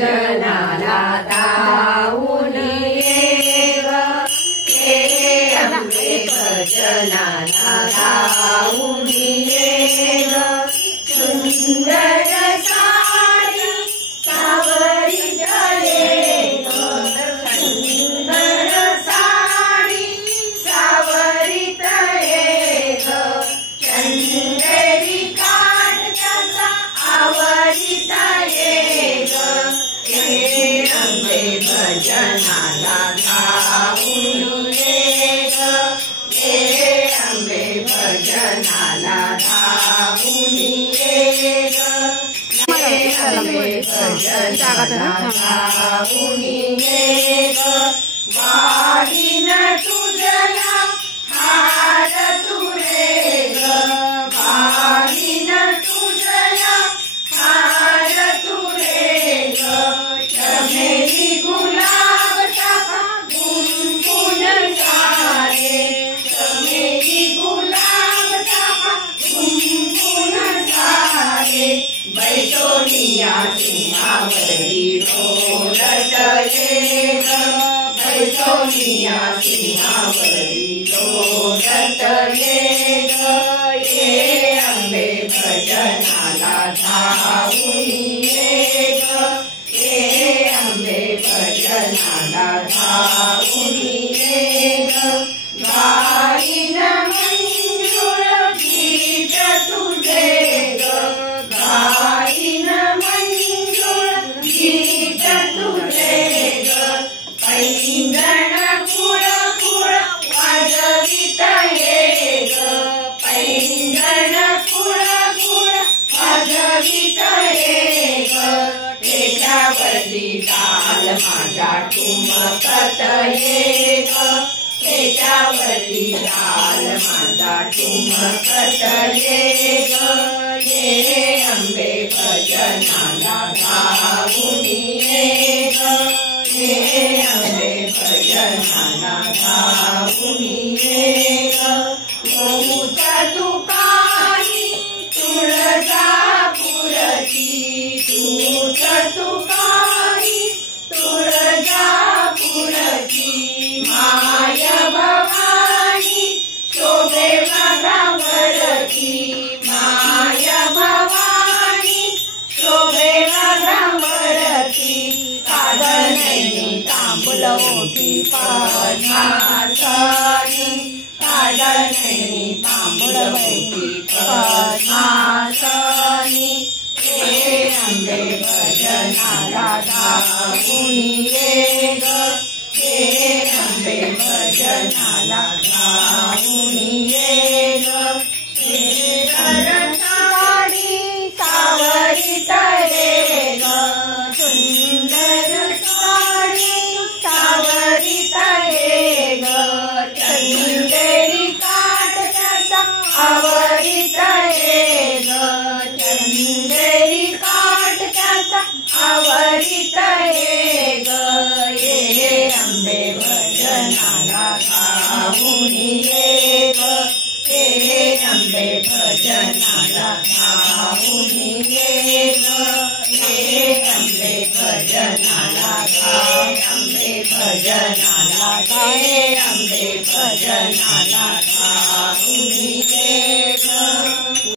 भजनाला धावून ये ग, हे अंबे भजनाला धावून ये ग। सुंदर साडी सावरीत ये ग, सुंदर साडी सावरीत ये ग। चंदेरी काठ्याचा आवरीत ये ग, हे अंबे भजनाला धावून ये ग, हे अंबे भजनाला धावून ये ग, हे अंबे भजनाला धावून ये ग। वाहीन तुझला हार तुरे ग, वाहीन तुझला हार तुरे ग। चमेली गुलाब चाफा गुणगुण सारे, चमेली गुलाब चाफा गुणगुण सारे। बैसोनिया सिंहावरी डोलत ये ग, बैसोनिया सिंहावरी डोलत ये ग, हे अंबे भजनाला धावून ये ग, हे अंबे भजनाला धावून ये ग। गाईन मंजुळ गीत तुझे ग, गाईन मंजुळ गीत तुझे ग। पैंजण कुळ कुळ वाजवित ये ग, पैंजण कुळ कुळ वाजवित ये ग। त्याच्यावरती ताल माझा ठुमकत ये ग, त्याच्यावरती ताल माझा ठुमकत ये ग, हे अंबे भजनाला धावून ये ग, हे अंबे भजनाला धावून ये ग। गौच तुकाई तुळजापुरची, तूच तुकाई तुळजापुरची। माय भवानी शोभे वाघावरती, माय भवानी शोभे वाघावरती। कादळनयनी तांबूल ओठी पद्मासनी, कादळनयनी तांबूल ओठी पद्मासनी। हे अंबे भजनाला धावून ये ग, हे अंबे भजनाला धावून ये